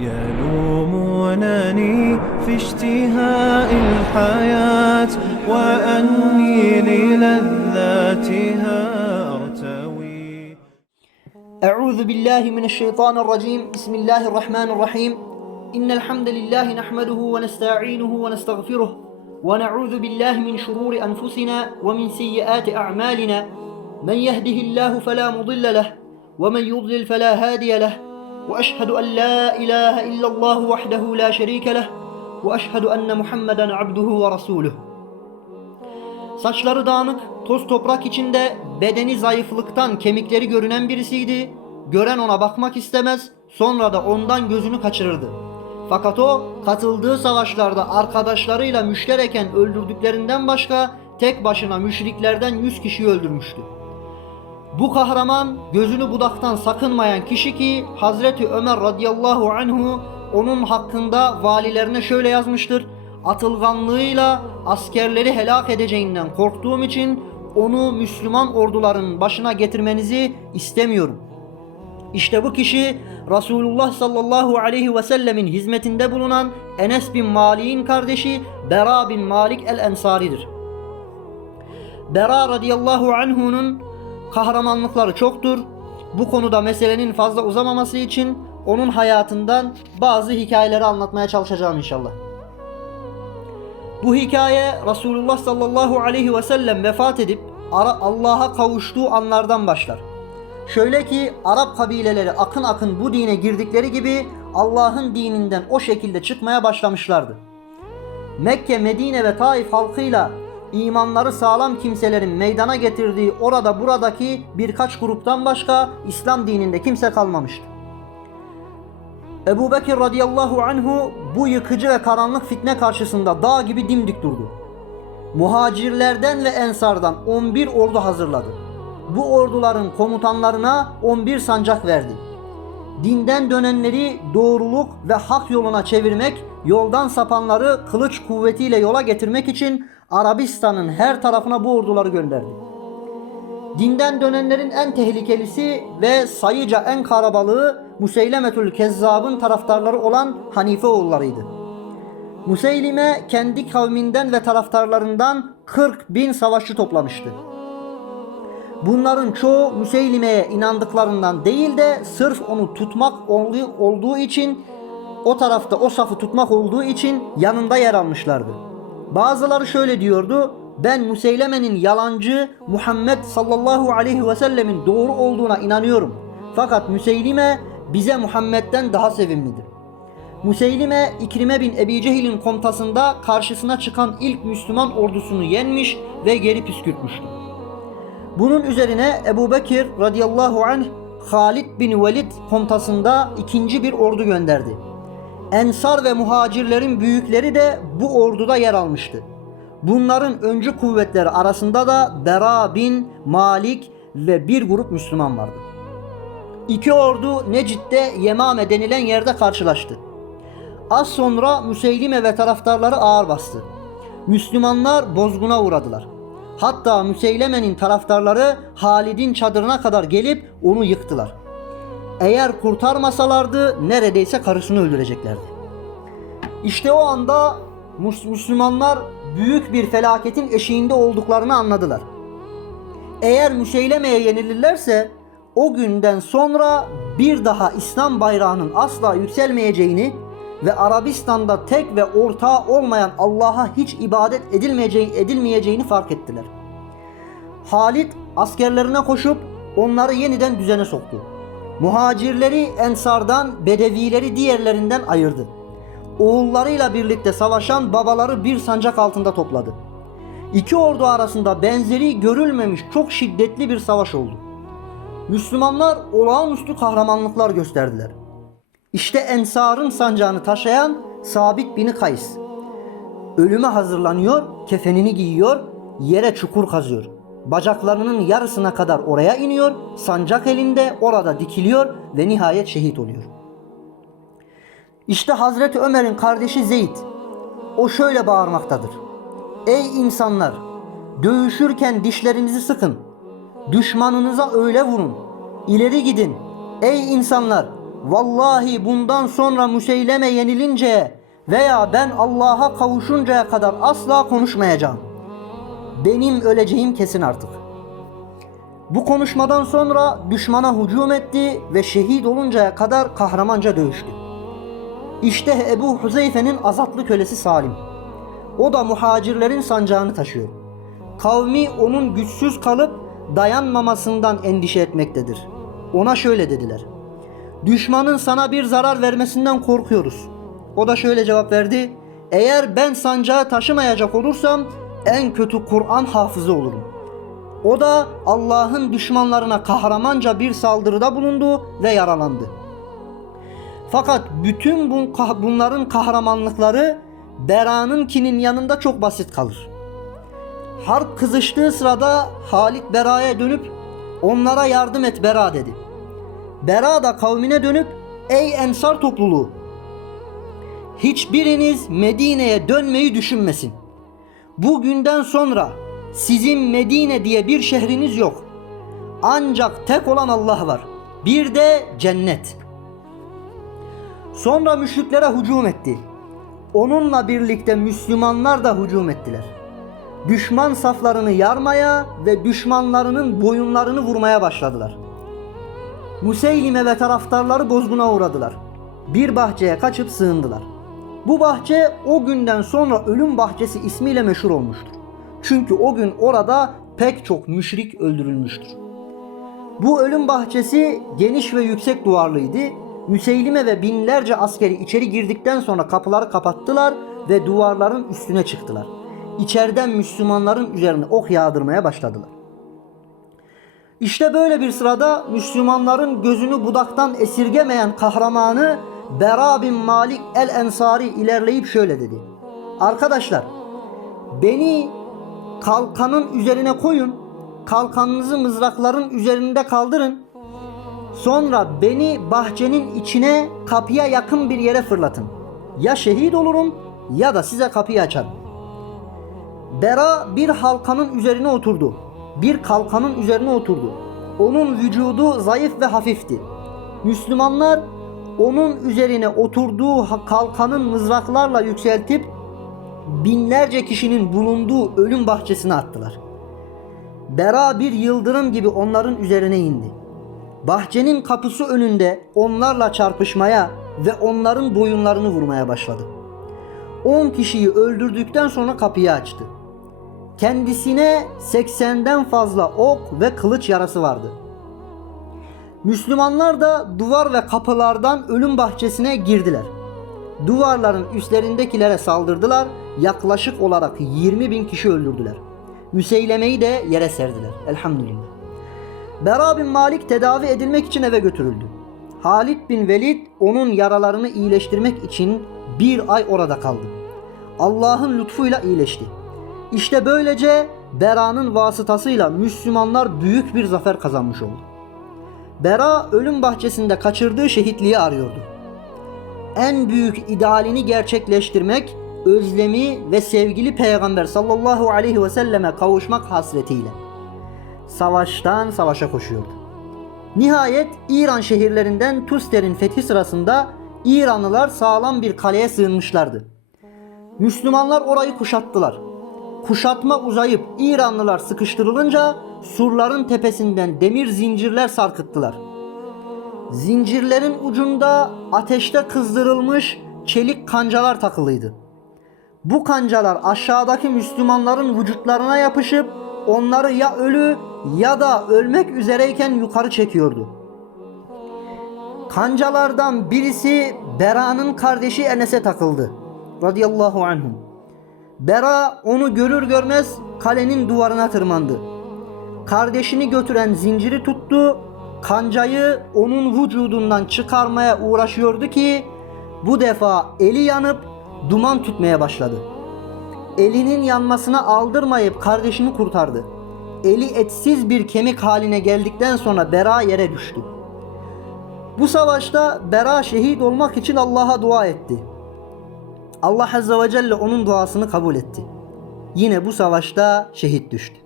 يلومونني في اشتهاء الحياة وأني للذاتها أرتوي. أعوذ بالله من الشيطان الرجيم. بسم الله الرحمن الرحيم. إن الحمد لله نحمده ونستعينه ونستغفره ونعوذ بالله من شرور أنفسنا ومن سيئات أعمالنا. من يهده الله فلا مضل له ومن يضلل فلا هادي له واشهد ان لا اله الا الله وحده لا şerike له ve eşhedü enne Muhammeden abduhu. Saçları dağınık, toz toprak içinde bedeni zayıflıktan kemikleri görünen birisiydi. Gören ona bakmak istemez, sonra da ondan gözünü kaçırırdı. Fakat o katıldığı savaşlarda arkadaşlarıyla müştereken öldürdüklerinden başka tek başına müşriklerden 100 kişi öldürmüştü. Bu kahraman gözünü budaktan sakınmayan kişi ki Hazreti Ömer radıyallahu anhu onun hakkında valilerine şöyle yazmıştır. Atılganlığıyla askerleri helak edeceğinden korktuğum için onu Müslüman orduların başına getirmenizi istemiyorum. İşte bu kişi Resulullah sallallahu aleyhi ve sellemin hizmetinde bulunan Enes bin Malik'in kardeşi Bera bin Malik el-Ensari'dir. Bera radıyallahu anhu'nun kahramanlıkları çoktur. Bu konuda meselenin fazla uzamaması için onun hayatından bazı hikayeleri anlatmaya çalışacağım inşallah. Bu hikaye Resulullah sallallahu aleyhi ve sellem vefat edip Allah'a kavuştuğu anlardan başlar. Şöyle ki Arap kabileleri akın akın bu dine girdikleri gibi Allah'ın dininden o şekilde çıkmaya başlamışlardı. Mekke, Medine ve Taif halkıyla imanları sağlam kimselerin meydana getirdiği orada buradaki birkaç gruptan başka İslam dininde kimse kalmamıştı. Ebu Bekir radıyallahu anhu bu yıkıcı ve karanlık fitne karşısında dağ gibi dimdik durdu. Muhacirlerden ve ensardan 11 ordu hazırladı. Bu orduların komutanlarına 11 sancak verdi. Dinden dönenleri doğruluk ve hak yoluna çevirmek, yoldan sapanları kılıç kuvvetiyle yola getirmek için Arabistan'ın her tarafına bu orduları gönderdi. Dinden dönenlerin en tehlikelisi ve sayıca en karabalığı Museylemetül Kezzab'ın taraftarları olan Hanife oğullarıydı. Museylime kendi kavminden ve taraftarlarından 40 bin savaşçı toplamıştı. Bunların çoğu Müseylime'ye inandıklarından değil de sırf onu tutmak olduğu- için o tarafta o safı tutmak olduğu için yanında yer almışlardı. Bazıları şöyle diyordu. Ben Museyleme'nin yalancı Muhammed sallallahu aleyhi ve sellemin doğru olduğuna inanıyorum. Fakat Müseylime bize Muhammed'den daha sevimlidir. Museylime İkrime bin Ebi Cehil'in komutasında karşısına çıkan ilk Müslüman ordusunu yenmiş ve geri püskürtmüştü. Bunun üzerine Ebu Bekir radıyallahu anh Halid bin Velid komutasında ikinci bir ordu gönderdi. Ensar ve muhacirlerin büyükleri de bu orduda yer almıştı. Bunların öncü kuvvetleri arasında da Bera bin Malik ve bir grup Müslüman vardı. İki ordu Necid'de Yemame denilen yerde karşılaştı. Az sonra Müseylime ve taraftarları ağır bastı. Müslümanlar bozguna uğradılar. Hatta Müseyleme'nin taraftarları Halid'in çadırına kadar gelip onu yıktılar. Eğer kurtarmasalardı neredeyse karısını öldüreceklerdi. İşte o anda Müslümanlar büyük bir felaketin eşiğinde olduklarını anladılar. Eğer Müseyleme'ye yenilirlerse o günden sonra bir daha İslam bayrağının asla yükselmeyeceğini ve Arabistan'da tek ve ortağı olmayan Allah'a hiç ibadet edilmeyeceği, edilmeyeceğini fark ettiler. Halid askerlerine koşup onları yeniden düzene soktu. Muhacirleri ensardan, bedevileri diğerlerinden ayırdı. Oğullarıyla birlikte savaşan babaları bir sancak altında topladı. İki ordu arasında benzeri görülmemiş çok şiddetli bir savaş oldu. Müslümanlar olağanüstü kahramanlıklar gösterdiler. İşte Ensar'ın sancağını taşıyan Sabit bin Kays. Ölüme hazırlanıyor, kefenini giyiyor, yere çukur kazıyor. Bacaklarının yarısına kadar oraya iniyor, sancak elinde orada dikiliyor ve nihayet şehit oluyor. İşte Hazreti Ömer'in kardeşi Zeyd. O şöyle bağırmaktadır. Ey insanlar! Dövüşürken dişlerinizi sıkın. Düşmanınıza öyle vurun. İleri gidin. Ey insanlar! Vallahi bundan sonra Müseyleme yenilince veya ben Allah'a kavuşuncaya kadar asla konuşmayacağım. Benim öleceğim kesin artık. Bu konuşmadan sonra düşmana hücum etti ve şehit oluncaya kadar kahramanca dövüştü. İşte Ebu Huzeyfe'nin azatlı kölesi Salim. O da muhacirlerin sancağını taşıyor. Kavmi onun güçsüz kalıp dayanmamasından endişe etmektedir. Ona şöyle dediler. Düşmanın sana bir zarar vermesinden korkuyoruz. O da şöyle cevap verdi. Eğer ben sancağı taşımayacak olursam en kötü Kur'an hafızı olurum. O da Allah'ın düşmanlarına kahramanca bir saldırıda bulundu ve yaralandı. Fakat bütün bu, bunların kahramanlıkları Bera'nınkinin yanında çok basit kalır. Harp kızıştığı sırada Halit Bera'ya dönüp onlara yardım et Bera dedi. Bera da kavmine dönüp ey ensar topluluğu hiçbiriniz Medine'ye dönmeyi düşünmesin. Bugünden sonra sizin Medine diye bir şehriniz yok. Ancak tek olan Allah var. Bir de cennet. Sonra müşriklere hücum etti. Onunla birlikte Müslümanlar da hücum ettiler. Düşman saflarını yarmaya ve düşmanlarının boyunlarını vurmaya başladılar. Museylime ve taraftarları bozguna uğradılar. Bir bahçeye kaçıp sığındılar. Bu bahçe o günden sonra ölüm bahçesi ismiyle meşhur olmuştur. Çünkü o gün orada pek çok müşrik öldürülmüştür. Bu ölüm bahçesi geniş ve yüksek duvarlıydı. Müseylime ve binlerce askeri içeri girdikten sonra kapıları kapattılar ve duvarların üstüne çıktılar. İçeriden Müslümanların üzerine ok yağdırmaya başladılar. İşte böyle bir sırada Müslümanların gözünü budaktan esirgemeyen kahramanı Bera bin Malik el Ensari ilerleyip şöyle dedi. Arkadaşlar beni kalkanın üzerine koyun. Kalkanınızı mızrakların üzerinde kaldırın. Sonra beni bahçenin içine kapıya yakın bir yere fırlatın. Ya şehit olurum ya da size kapıyı açarım. Bera bir halkanın üzerine oturdu. Bir kalkanın üzerine oturdu. Onun vücudu zayıf ve hafifti. Müslümanlar onun üzerine oturduğu kalkanın mızraklarla yükseltip binlerce kişinin bulunduğu ölüm bahçesine attılar. Bera bir yıldırım gibi onların üzerine indi. Bahçenin kapısı önünde onlarla çarpışmaya ve onların boyunlarını vurmaya başladı. 10 kişiyi öldürdükten sonra kapıyı açtı. Kendisine 80'den fazla ok ve kılıç yarası vardı. Müslümanlar da duvar ve kapılardan ölüm bahçesine girdiler. Duvarların üstlerindekilere saldırdılar. Yaklaşık olarak 20 bin kişi öldürdüler. Müseylemeyi de yere serdiler. Elhamdülillah. Bera bin Malik tedavi edilmek için eve götürüldü. Halid bin Velid onun yaralarını iyileştirmek için bir ay orada kaldı. Allah'ın lütfuyla iyileşti. İşte böylece Bera'nın vasıtasıyla Müslümanlar büyük bir zafer kazanmış oldu. Bera ölüm bahçesinde kaçırdığı şehitliği arıyordu. En büyük idealini gerçekleştirmek, özlemi ve sevgili Peygamber sallallahu aleyhi ve selleme kavuşmak hasretiyle savaştan savaşa koşuyordu. Nihayet İran şehirlerinden Tuster'in fethi sırasında İranlılar sağlam bir kaleye sığınmışlardı. Müslümanlar orayı kuşattılar. Kuşatma uzayıp İranlılar sıkıştırılınca surların tepesinden demir zincirler sarkıttılar. Zincirlerin ucunda ateşte kızdırılmış çelik kancalar takılıydı. Bu kancalar aşağıdaki Müslümanların vücutlarına yapışıp onları ya ölü ya da ölmek üzereyken yukarı çekiyordu. Kancalardan birisi Bera'nın kardeşi Enes'e takıldı. Radiyallahu anhum. Bera onu görür görmez kalenin duvarına tırmandı. Kardeşini götüren zinciri tuttu. Kancayı onun vücudundan çıkarmaya uğraşıyordu ki bu defa eli yanıp duman tutmaya başladı. Elinin yanmasına aldırmayıp kardeşini kurtardı. Eli etsiz bir kemik haline geldikten sonra Bera yere düştü. Bu savaşta Bera şehit olmak için Allah'a dua etti. Allah Azze ve Celle onun duasını kabul etti. Yine bu savaşta şehit düştü.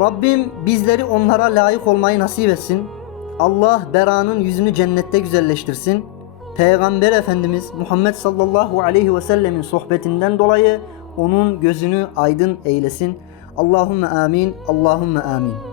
Rabbim bizleri onlara layık olmayı nasip etsin. Allah Bera'nın yüzünü cennette güzelleştirsin. Peygamber Efendimiz Muhammed sallallahu aleyhi ve sellemin sohbetinden dolayı onun gözünü aydın eylesin. Allahümme amin, Allahümme amin.